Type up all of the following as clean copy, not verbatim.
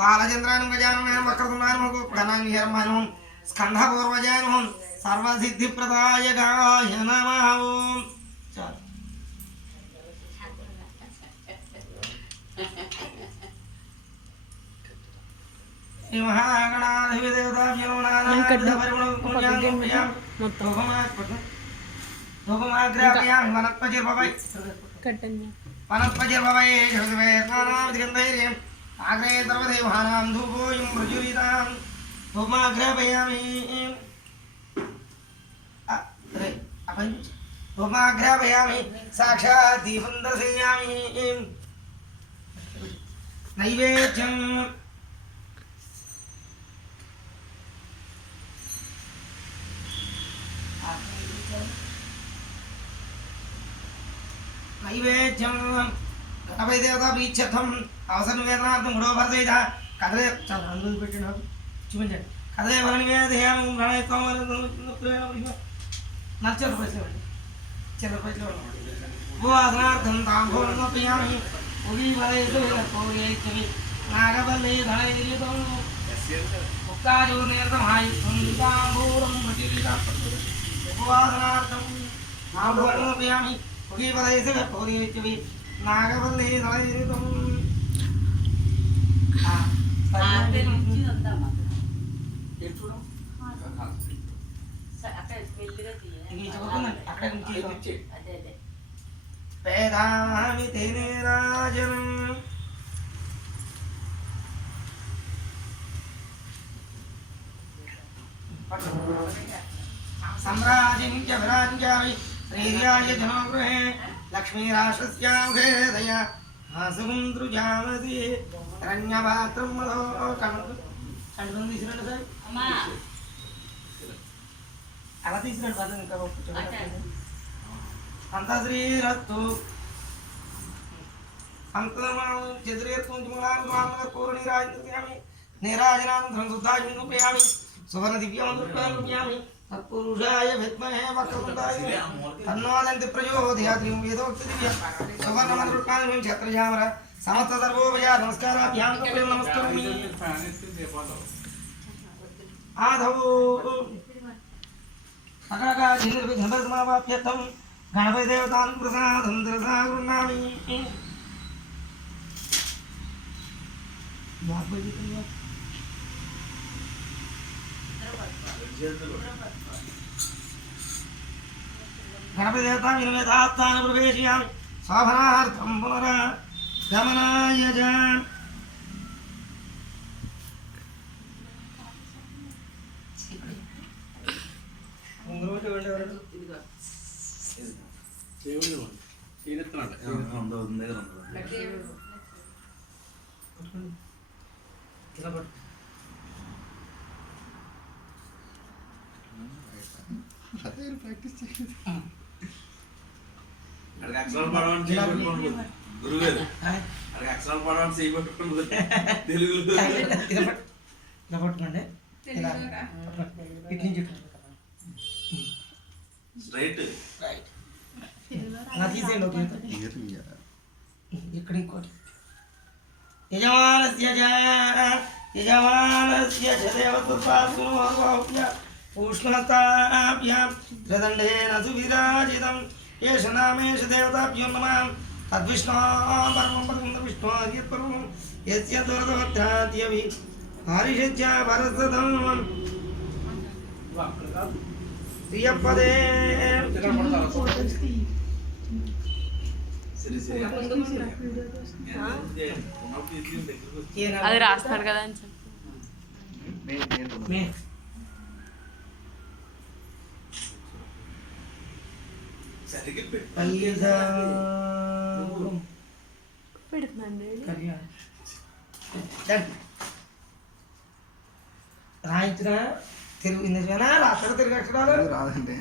బాలచంద్రాను గజాననం వక్రతుండాను గణాన్ని హర్మను స్కంధపూర్వజాను సర్వసిద్ధిప్రదాయకాయ నమః ఓం. చాలు. ఆగ్రే సర్వదేవానాం ధూపోయం ప్రచురితాం ధూమాగ్రాపయామి ధూమాగ్రాపయామి సాక్షాత్ దీపం దర్శయామి నైవేద్యం నైవేద్యం గణపతి దేవత ప్రీత్యర్థం అవసరం వేదనార్థం గొడవ భరత కదలే చాలా అందులో పెట్టిన చూపించండి కదలే వర నివేదయామి నచ్చరు పైసలు చిన్న పైసలు ఉపవాసనార్థం తాంబూలమపయామి ఉగి వలయమి నాగవల్లి ధనయుతం ముక్తాజూర్ణీర్తమాయుంబూలం ఉపవాసనార్థం తాంబూలమపయామి ఉగి వలయమి నాగవల్లి ధనయుతం వేదామి తేనే రాజనం सम्राजिं च विराज्यामि श्रीर्याय जनोगृहे लक्ष्मीराष्ट्रस्यामुखेदया हासुमुन्द्रुजामसि रण्यपात्रं मधोकं కండును తీసిరండి సార్ అమ్మా అలా తీసిరండి బాగా ఇంకా అంత శ్రీరస్తు అంతమాం చతురేత్కుంతుమలాం పూర్ణి రాజయామి నీరాజనానందరం శుద్ధాయం రూపయామి సువర్ణ దివ్యం రూపయామి తత్పురుషాయ విద్మహే వక్రతుండాయ తన్నోదంతి ప్రచోదయాత్ వేదోక్తి దివ్య సువర్ణ మంత్రకాలం క్షత్రయామర సమస్త సర్వోపచార నమస్కారాభ్యాం కపిలం నమస్కరోమి ఆధౌ అకాకా జింద్రవిఘ్నపరమావాప్యర్థం గణపతి దేవతాన్ ప్రసాదం దర్శనామి గణపతి దేవతా వినివేదాస్థాన ప్రవేశయామి శోభనార్థం పునరగమనాయ ప్రాక్టీస్ చేయండి అక్షరాలు పడవని గురుగారు అక్షరాలు పడవని చేయబట్టుకుని తెలుగు ఇలా పట్టుకోండి ఇటు నుంచి స్ట్రైట్ ఇక్కడ ఇంకోటి యజమానస్య దేవపుర్పాస్య ఉష్ణతాభ్యాం త్రిదండేన సువిరాజితం ఏష నామేష దేవతాభ్యో నమః తద్విష్ణో పరమం పదం విష్ణోర్యత్పరం యస్య దురదోత్రాద్యవి హరిషజ్య భరసదం ప్రియపదే అది రాస్తాడు కదా అని రాయించిన తెలుగు నిజమేనా రాష్ట్ర తెలుగు అక్షరాలు రాదండి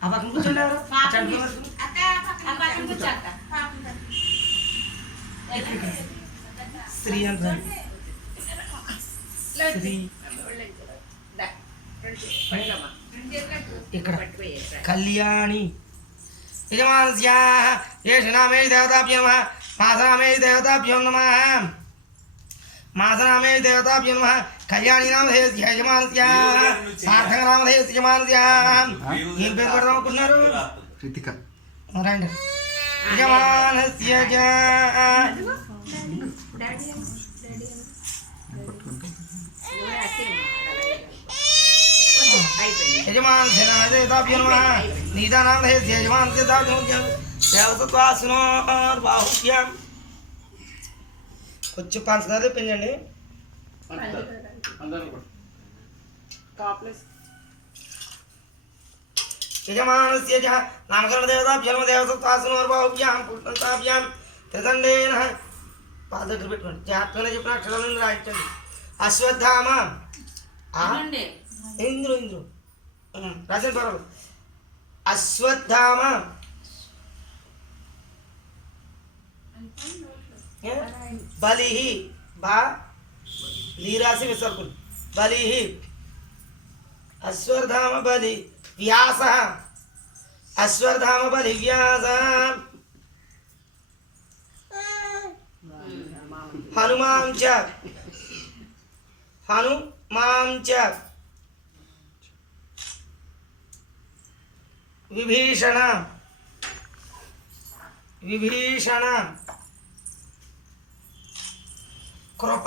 ఆ పక్కన కూర్చోండి స్త్రీ అంటారు స్త్రీ ఇక్కడ కళ్యాణి యజమానస్య ఏషనామే దేవతాభ్యో నమః మాసనామే దేవతాభ్యో నమః మాసనామే దేవతాభ్యో నమః కళ్యాణి నామధేయస్య యజమానస్య సార్థక నామధేయస్య యజమానస్య. ఏం పేరు పెడదాం అనుకుంటున్నారు? రితిక. రండి. యజమానస్య యజమానస్య దేవతాభ్యో నమః నీతానామధేయస్య యజమానస్య దేవతత్వాసునో బాహుభ్యాం. కొంచెం పంచదార తెప్పించండి. యజమానస్య నామకరణ దేవతాభ్యో నమః దేవతత్వాసునో బాహుభ్యాం పుష్పంతాభ్యాం త్రిదండేన పాదగ్ర పెట్టుకోండి. జాగ్రత్తగా చెప్పిన అక్షరాలను రాయించండి. అశ్వత్థామ ఇంద్రు ఇంద్రు రాసిన పర్వాలేదు. అశ్వత్థామ బలి బా లీరాసి విసర్గులు బలి అశ్వత్థామ బలి వ్యాస అశ్వత్థామ బలి వ్యాస హనుమాన్ చ హనుమాన్ చ విభీషణ విభీషణ కృప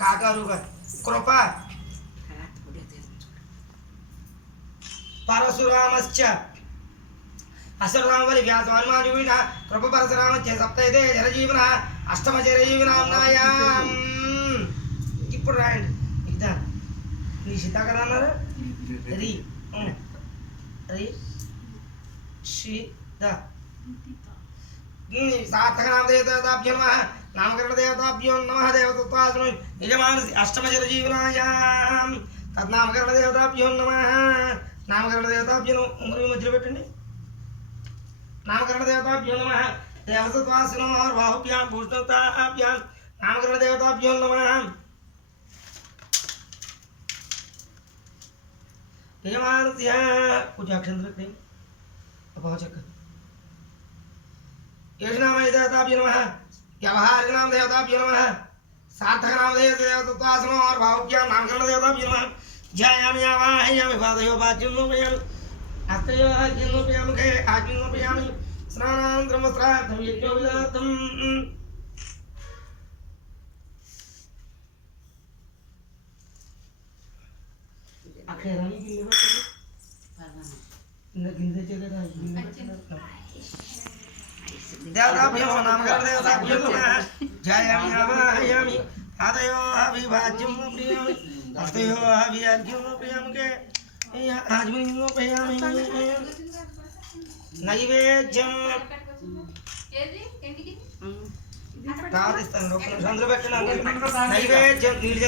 కాకరుగా కృప పరశురామశ్చ అశ్వత్థామబలి వ్యాస హనుమాన్ కృప పరశురామశ్చ సప్తైతే జరజీవన అష్టమ జరజీవనామ్నాయాం. ఇప్పుడు రాయండి. ఇదా నీ సీతా కదా అన్నారు. రి రి సార్థక నామదేవతాభ్యో నమః నామకరణ దేవతాభ్యో నమః దేవతత్వాసునో యజమానస్య అష్టమ జరజీవనాయాం తద్నామకరణ దేవతాభ్యో నమః నామకరణ దేవతాభ్యో మధ్యలో పెట్టండి. నామకరణ దేవతాభ్యో నమః దేవతత్వాసునో బాహుభ్యాం భూషణతాభ్యాం నామకరణ దేవతాభ్యో నమః యజమానస్య పూజాక్షంద్ర అపవచక యేషనామయ దేవతాభ్యో నమః వ్యవహారిక నామ దేవతాభ్యో నమః సార్థక నామధేయస్య దేవతత్వాసునో బాహుభ్యాం నామకరణ దేవతాభ్యో నమః ధ్యాయామి ఆవాహయామి పాదయో పాద్యం నోపయామి హస్తయో ఆజ్యం నోపయామి ముఖే ఆజ్యం నోపయామి స్నానానంతరం వస్త్రార్థం యజ్ఞోపదార్థం. దేవతాభ్యో నామకరణ దేవతాభ్యో నమః ధ్యాయామి ఆవాహయామి పాదయో అవిభాజ్యం నోపయామి హస్తయో అవియాజ్యం నోపయామి ముఖే ఆజ్యం నోపయామి నైవేద్యం ప్రార్థిస్తాను. ఒక నిమిషం అందులో పెట్టండి. నైవేద్యం నీళ్ళు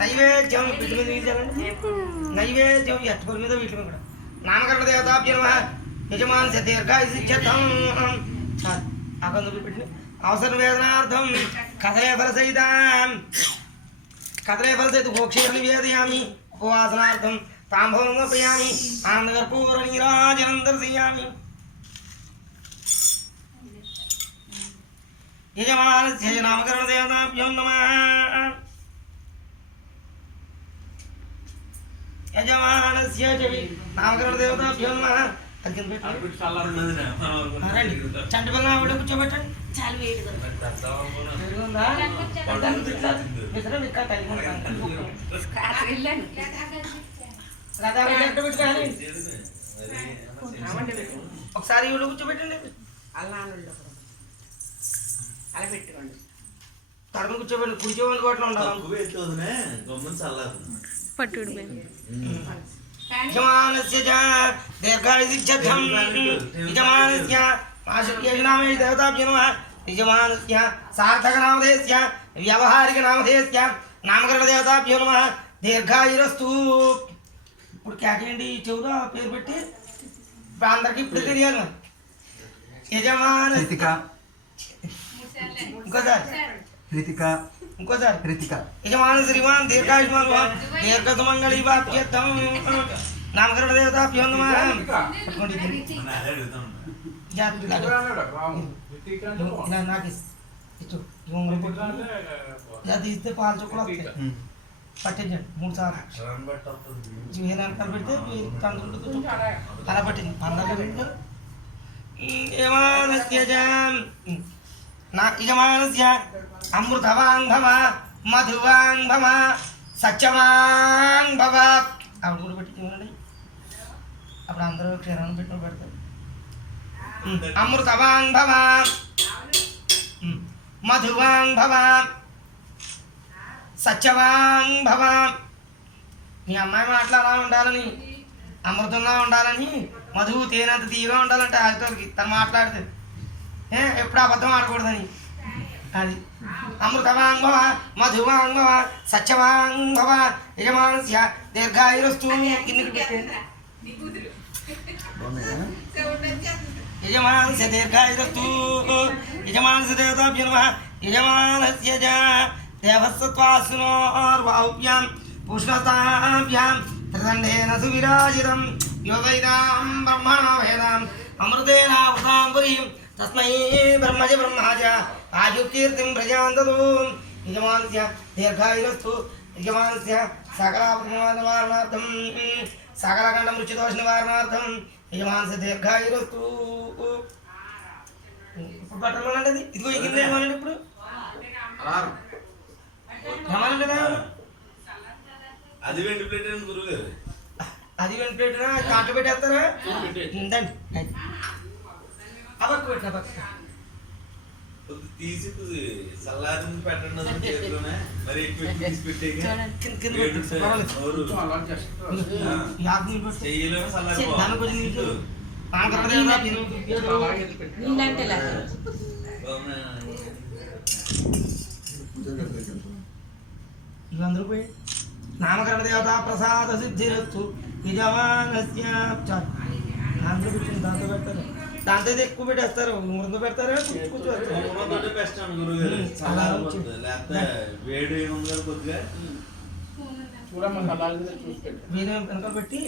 నైవేద్యం వీటి మీద నీళ్ళు చల్లండి. నైవేద్యం ఎట్టుపడి మీద వీటి మీద కూడా నామకరణ దేవతాభ్యో నమః యజమానస్య దీర్ఘాయుష్యర్థం. చాలు అకందులు పెట్టిన అవసర వేదనార్థం కదలే ఫలసహితం కదలే ఫలసహిత గోక్షీర నివేదయామి ఉపవాసనార్థం తాంబూలం సమర్పయామి ఆనందకర్పూర నీరాజనం దర్శయామి. యజమానస్య నామకరణ దేవతాభ్యో నమః యజమానస్య నామకరణ దేవతాభ్యో నమః. చంటి పిల్ల ఆవిడ కూర్చోబెట్టండి. ఒకసారి ఇవిడ కూర్చోబెట్టండి. తడమ కూర్చోబెట్టి కూర్చోమని కోట్లు ఉండాలి. యజమానస్య దీర్ఘాయుష్యర్థం యజమానస్య యేషనామయ దేవతాభ్యో నమః యజమానస్య సార్థక నామధేయస్య వ్యవహారిక నామధేయస్య నామకరణ దేవతాభ్యో నమః దీర్ఘాయురస్తు. ఇప్పుడు కేకేంటి చెవులో పేరు పెట్టి అందరికి ఇప్పుడు తెలియాలి. యజమాన రితిక ఇంకోసారి రితిక ఇంకోసారి రితిక యజమాన శ్రీమాన్ దీర్ఘాయుష్మాన్ దీర్ఘ సుమంగళి వాప్యర్థం నామకరణ దేవతాభ్యో నమః. పట్టుకోండి ఇలా నాకు ఇచ్చు ఇలా తీస్తే పాలు చుక్కలు వస్తాయి. పట్టించండి 3 సార్లు వెనకాల పెడితే తండ్రులతో అలా పట్టింది పందాలు పెడితే యజమానస్య అమృతవాంగ్ భవ మధువాంగ్ భవ సత్యవాంగ్ భవ ఆవిడ కూడా పెట్టి అప్పుడు అందరూ క్షీరాన్ని పెట్టి పెడతారు. అమృతవాంగ్ భవ మధువాంగ్ భవ సత్యవాంగ్ భవ. మీ అమ్మాయి మాటలు అలా ఉండాలని, అమృతంగా ఉండాలని, మధువు తేనంత తీయగా ఉండాలంటే ఆగుతానికి తను మాట్లాడితే ఎప్పుడు అబద్ధం ఆడకూడదని. అది అమృతవాంగ్ భవ మధువాంగ్ భవ సత్యవాంగ్ భవ యజమానస్య దీర్ఘాయురస్తు. కిందికి పెట్టండి. యజమానస్య దీర్ఘాయురస్తు యజమానస్య దేవతాభ్యో నమః. యజమానస్య దేవసత్వాసునోర్బాహుభ్యాం పుష్ణతాభ్యాం త్రిదండేన సువిరాజితం యోగైనాం బ్రహ్మణో వేదాం అమృతేన వృతాంబురీం తస్మై బ్రహ్మజ బ్రహ్మాజ ఆయుకీర్తిం ప్రజాంతదు. యజమానస్య దీర్ఘాయురస్తు యజమానస్య సకలాపనివారణార్థం సకలఖండ మృత్యుదోష నివారణార్థం యజమానస్య దీర్ఘాయురస్తు. ఇప్పుడు బట్టలు అండి ఇదిగో ఎగిరింది ఏమనండి ఇప్పుడు అది వెండి ప్లేట్ గురువు గారు, అది వెండి ప్లేట్ కాంట పెట్టేస్తారా? ఉందండి అబక్క పెట్టిన పక్క తీసి సల్లారి పెట్టండి చేతిలోనే మరి ఎక్కువ తీసి పెట్టేది చెయ్యలేమో సల్లారి ఇవందరూ పోయి నామకరణ దేవతా ప్రసాద సిద్ధిరస్తు యజమానస్య. అందరూ పెట్టింది దాంతో పెడతారు, దాంతో అయితే ఎక్కువ పెట్టేస్తారు. ముందు పెడతారు బెస్ట్ అండి గురువు గారు. వేడి ఉంది కొద్దిగా వేరే వెనకాల పెట్టి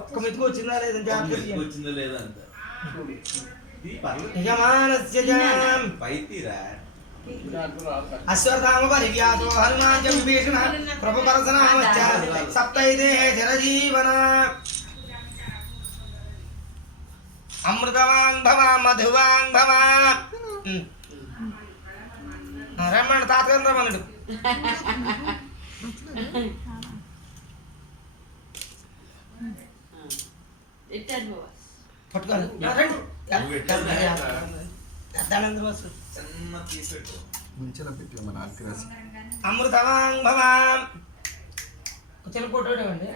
ఒక్క మెతుకు వచ్చిందా లేదంటే వచ్చిందా లేదా అంత యజమానస్య పైతీరా అశ్వత్థామ పరివ్యాసో హనుమాన్ చ విభీషణ కృపపరసనామశ్చ సప్తైతే చిరజీవన. అమృతవాంగ్ భవ మధువాంగ్ భవ. రమ్మన్నాడు తాతగారు రమ్మన్నాడు. పట్టుకోవాలి అమృతవాంగ్ భవ. చిన్న ఫోటో అండి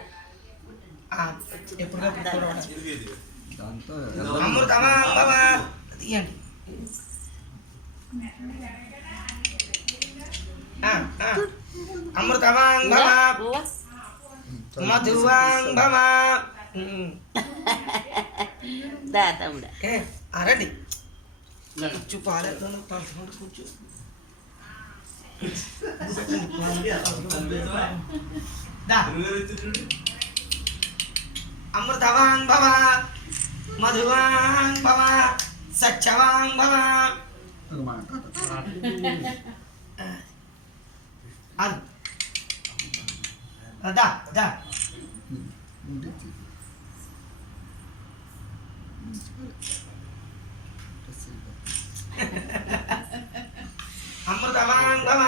ఎప్పుడు అమృతవాంగ్ భవ తీయండి. అమృతవాంగ్ భవ మధువాంగ్ భవ. రండి కూర్చు పాలేస్తాను తలుచుకుంటూ కూర్చు. అమృతవాంగ్ భవ మధువాంగ్ భవ సత్యవాంగ్ భవ. దా దా అమృతవాంగ్ భవ.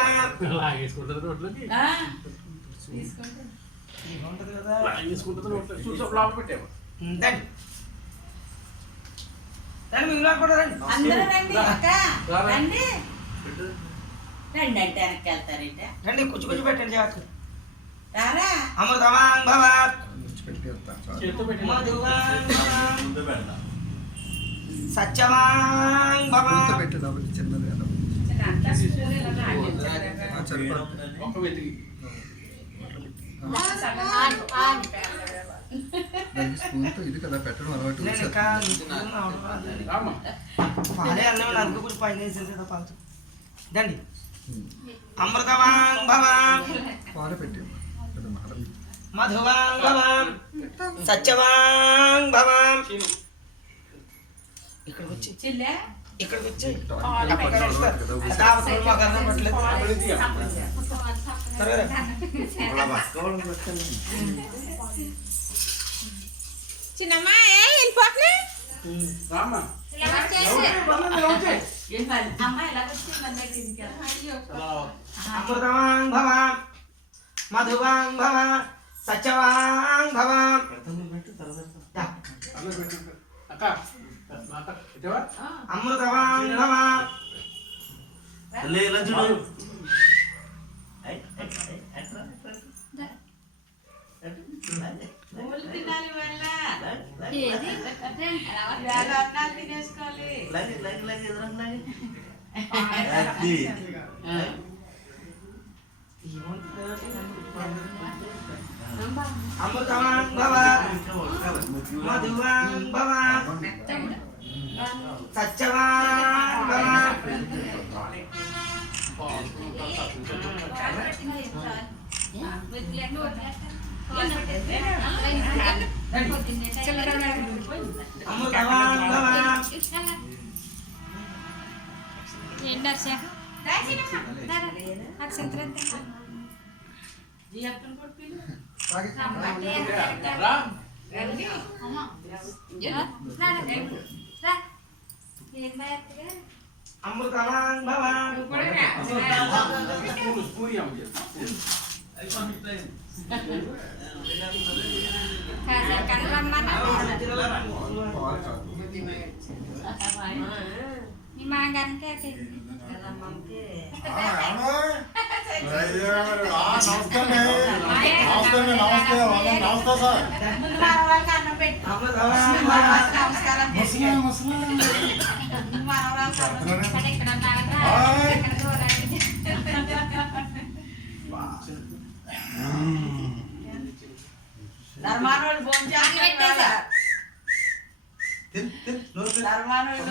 రండి కూర్చు కూర్చు పెట్టండి జాగ్రత్త. అమృతవాంగ్ భవ మధువాంగ్ భవ సత్యవాంగ్ భవ. ఇది కదా పెట్టడం అలవాటు. పాలే అన్నం అనుకో కొంచెం పైన వేసేది పాలు దండి అమృతవాన్ భవాం పాలు పెట్టి మధువాన్ భవాం సత్యవాన్ భవాం. ఇక్కడికి వచ్చి ఇక్కడికి వచ్చి చిన్నమ్మా వెళ్ళిపోతున్నా అమృతవాన్ భవాం మధువాన్ భవాం సత్యవాన్ భవాం. అమృతవాన్ భవాం అమృతవాన్ భవాం మధువాన్ భవాం సత్యవాన్ భవాం. అమృతవాన్ భవాం ఏంటి హర్ష అమృతవాన్ భవాం మీ మాగానికి ధర్మానోళ్ళు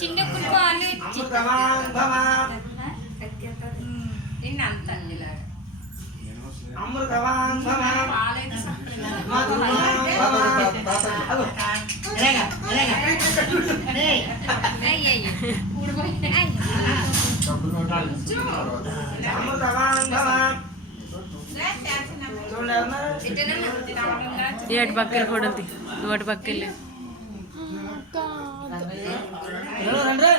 చిన్న పాలు అమృతవాన్ భవాం అమృతవాన్ భవాం మధువాన్ భవాం. అమృతవాన్ భవాం చూడండి ఏడు పక్కన ఫోటోలు ఒకటి పక్కలే ఎవరు రండి